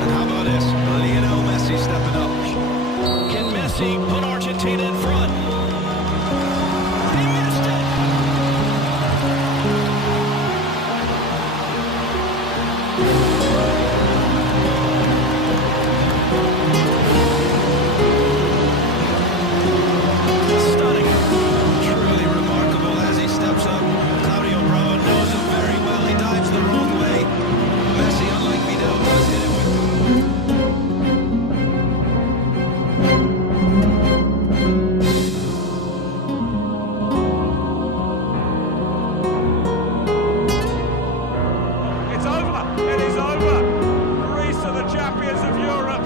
And how about this? Lionel Messi stepping up. Can Messi put Argentina in front? He missed it! Stunning. Truly remarkable as he steps up. Claudio Bravo knows him very well. He dives the wrong way. Messi, unlike Vidal, does hit it with It's over. It is over. Greece are the champions of Europe,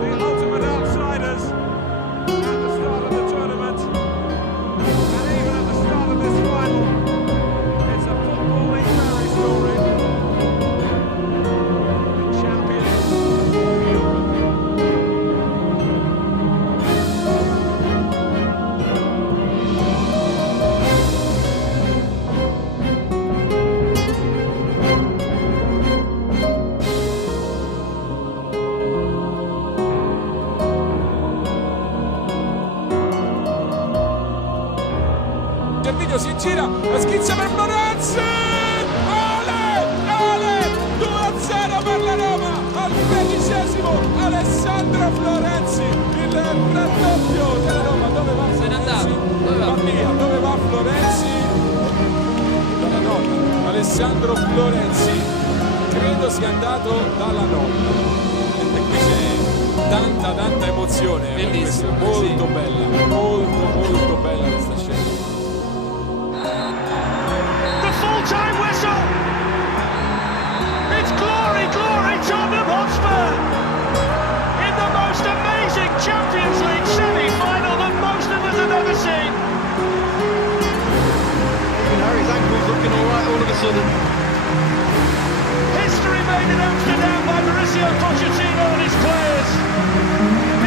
the ultimate outsiders at the start of the tournament, and even at the start of this final. It's a footballing fairy story. The champions of Europe. Gervinho si gira, la schizza per Florenzi! Ole! Ole! 2-0 per la Roma! Al 13esimo Alessandro Florenzi! Il raddoppio della Roma! Dove va Se n'è andato. Florenzi? Dove va? Va via, dove va Florenzi? Dalla nonna. Alessandro Florenzi credo sia andato dalla nonna. E qui c'è tanta emozione. Bellissimo, Molto sì. bella, molto bella questa scena. The full-time whistle! It's glory, glory, Tottenham Hotspur! In the most amazing Champions League semi-final that most of us have ever seen! Harry's ankle's looking alright all of a sudden. History made in Amsterdam by Mauricio Pochettino and his players.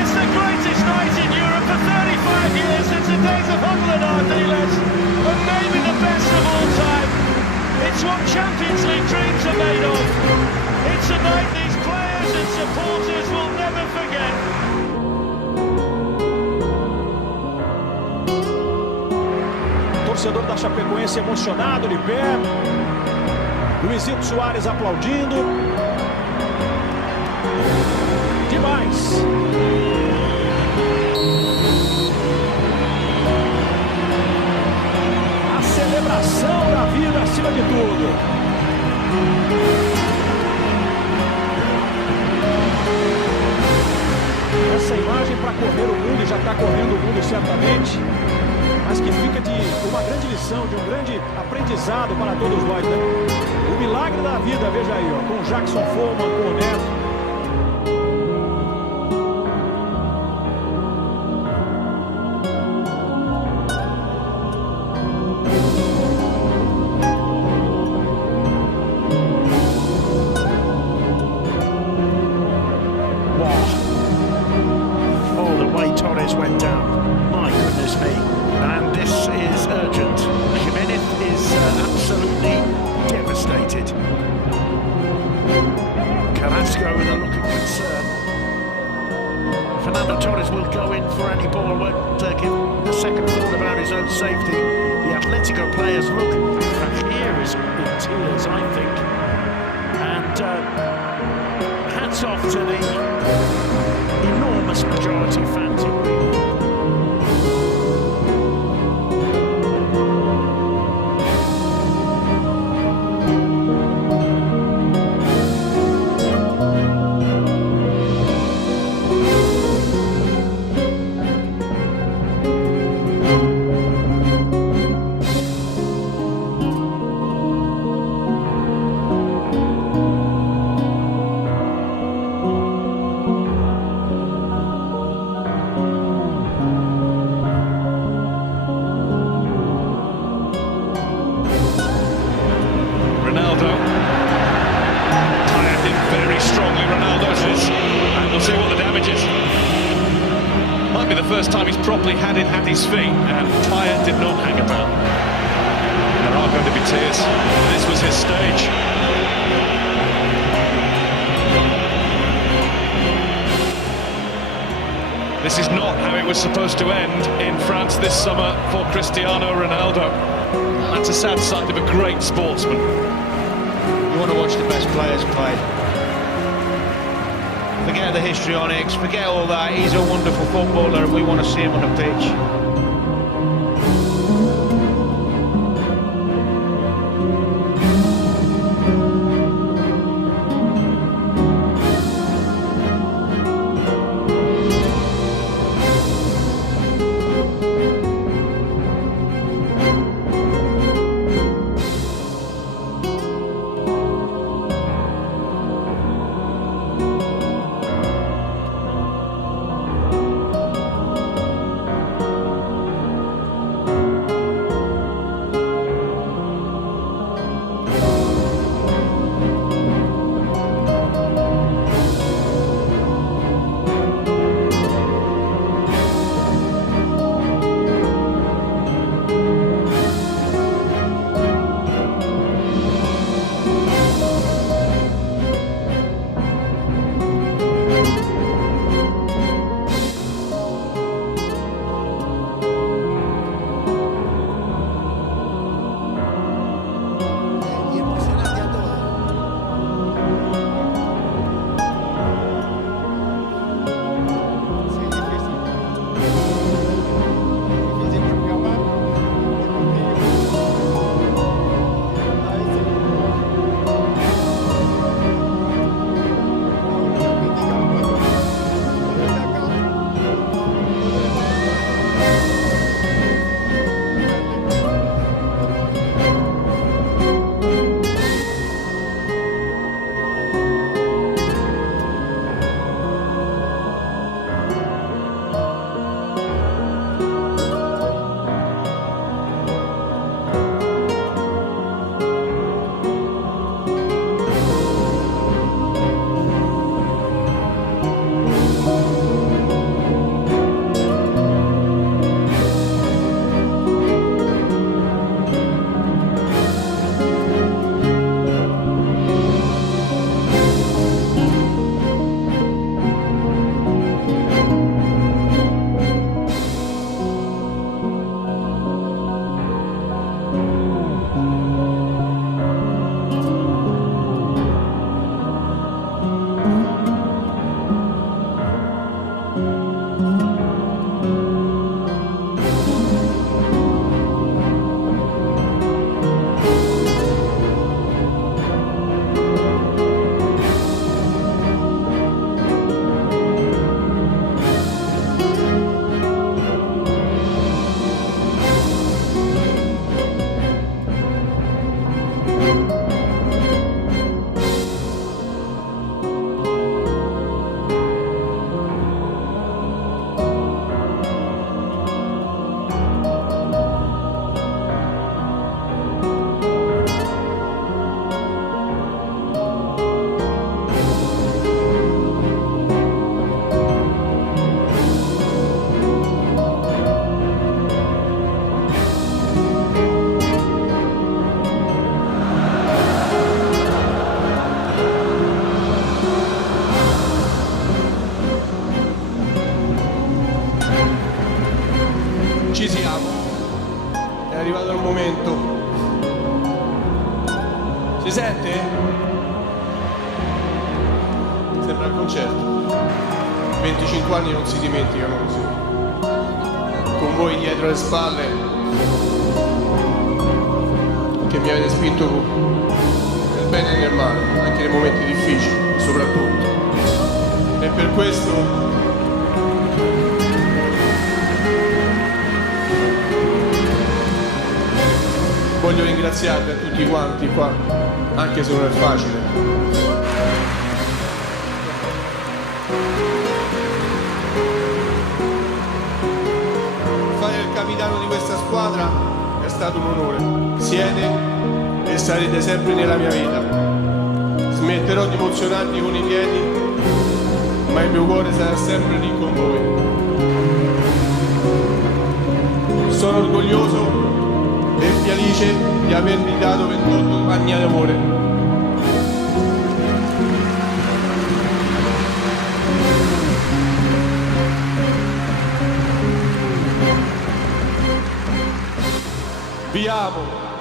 It's the greatest night in Europe for 35 years since the days of Hummel and Ardiles, and maybe the best of all time. It's what Champions League dreams are made of. It's a night these players and supporters will never forget. Torcedor da Chapecoense emocionado de pé. Luizito Soares aplaudindo. Demais. A celebração da vida acima de tudo. Essa imagem para correr o mundo, e já está correndo o mundo certamente, mas que fica de uma grande lição, de um grande aprendizado para todos nós, né? O milagre da vida, veja aí, ó, com o Jackson Follman, com o Neto. Oh, the way Torres went down. My goodness me. And this is urgent. Jimenez is absolutely devastated. Carrasco with a look of concern. Fernando Torres will go in for any ball, won't give a second thought about his own safety. The Atletico players look, Fajir is in tears, I think. And hats off to the enormous majority of fans in Rio. first time he's properly had it at his feet, and Payet did not hang about. There are going to be tears. This was his stage. This is not how it was supposed to end in France this summer for Cristiano Ronaldo. That's a sad sight of a great sportsman. You want to watch the best players play. Forget the histrionics, forget all that. He's a wonderful footballer and we want to see him on the pitch. Ci siamo, è arrivato il momento. Si sente? Sembra il concerto. 25 anni non si dimenticano così. Con voi dietro le spalle, che mi avete spinto nel bene e nel male, anche nei momenti difficili, soprattutto. E per questo voglio ringraziarvi a tutti quanti qua, anche se non è facile. Fare il capitano di questa squadra è stato un onore. Siete e sarete sempre nella mia vita. Smetterò di emozionarvi con i piedi, ma il mio cuore sarà sempre lì con voi. Sono orgoglioso e felice di avervi dato 28 anni di amore. Vi amo.